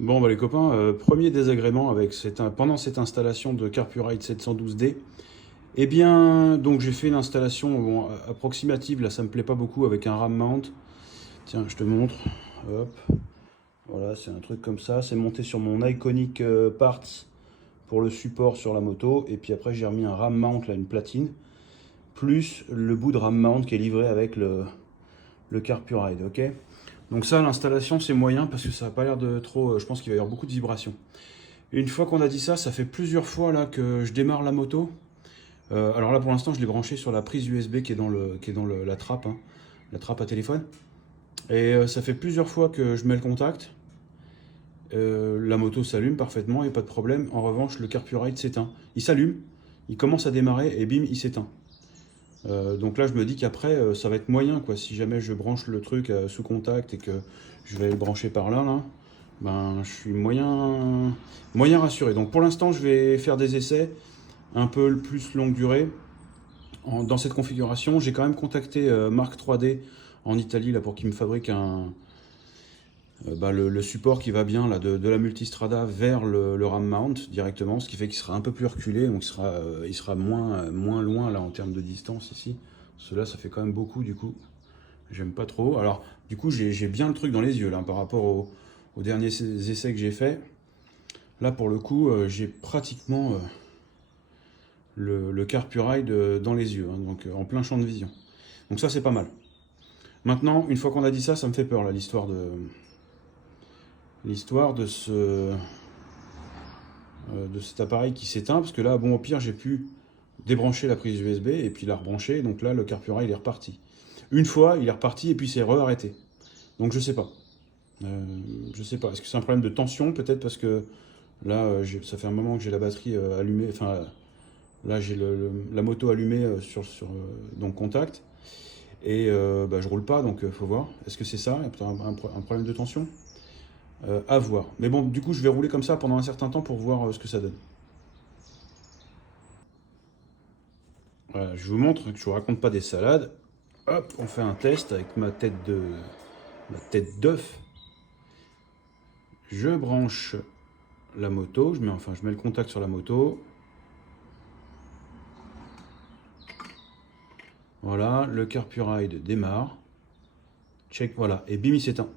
Bon bah les copains, premier désagrément avec pendant cette installation de Carpuride 712D, eh bien donc j'ai fait une installation bon, approximative, là ça me plaît pas beaucoup avec un RAM mount. Tiens je te montre, hop, voilà c'est un truc comme ça, c'est monté sur mon Iconic Parts pour le support sur la moto, et puis après j'ai remis un RAM mount là, une platine, plus le bout de RAM mount qui est livré avec le Carpuride, ok. Donc ça l'installation c'est moyen parce que ça n'a pas l'air de trop, je pense qu'il va y avoir beaucoup de vibrations. Une fois qu'on a dit ça, ça fait plusieurs fois là que je démarre la moto. Alors là pour l'instant je l'ai branché sur la prise USB qui est dans la trappe, hein, la trappe à téléphone. Et ça fait plusieurs fois que je mets le contact. La moto s'allume parfaitement, il n'y a pas de problème. En revanche le Carpuride s'éteint. Il s'allume, il commence à démarrer et bim il s'éteint. Donc là je me dis qu'après ça va être moyen quoi. Si jamais je branche le truc sous contact et que je vais le brancher par là, ben je suis moyen rassuré. Donc pour l'instant je vais faire des essais un peu plus longue durée. Dans cette configuration, j'ai quand même contacté Mark 3D en Italie là, pour qu'il me fabrique le support qui va bien là, de la multistrada vers le RAM mount directement, ce qui fait qu'il sera un peu plus reculé, donc il sera moins loin là en termes de distance ici. Cela ça fait quand même beaucoup du coup. J'aime pas trop. Alors du coup j'ai bien le truc dans les yeux là par rapport aux derniers essais que j'ai fait. Là pour le coup j'ai pratiquement le Carpuride dans les yeux, hein, donc en plein champ de vision. Donc ça c'est pas mal. Maintenant, une fois qu'on a dit ça, ça me fait peur là, l'histoire de cet appareil qui s'éteint, parce que là, bon, au pire, j'ai pu débrancher la prise USB et puis la rebrancher, donc là, le Carpuride il est reparti. Une fois, il est reparti et puis c'est re-arrêté. Donc je sais pas. Je sais pas. Est-ce que c'est un problème de tension peut-être parce que là, ça fait un moment que j'ai la batterie allumée, enfin là j'ai la moto allumée donc contact. Et je roule pas, donc faut voir. Est-ce que c'est ça? Il y a peut-être un problème de tension? À voir. Mais bon, du coup, je vais rouler comme ça pendant un certain temps pour voir ce que ça donne. Voilà, je vous montre que je vous raconte pas des salades. Hop, on fait un test avec ma tête d'œuf. Je branche la moto, je mets le contact sur la moto. Voilà, le Carpuride démarre. Check, voilà, et bim, il s'éteint.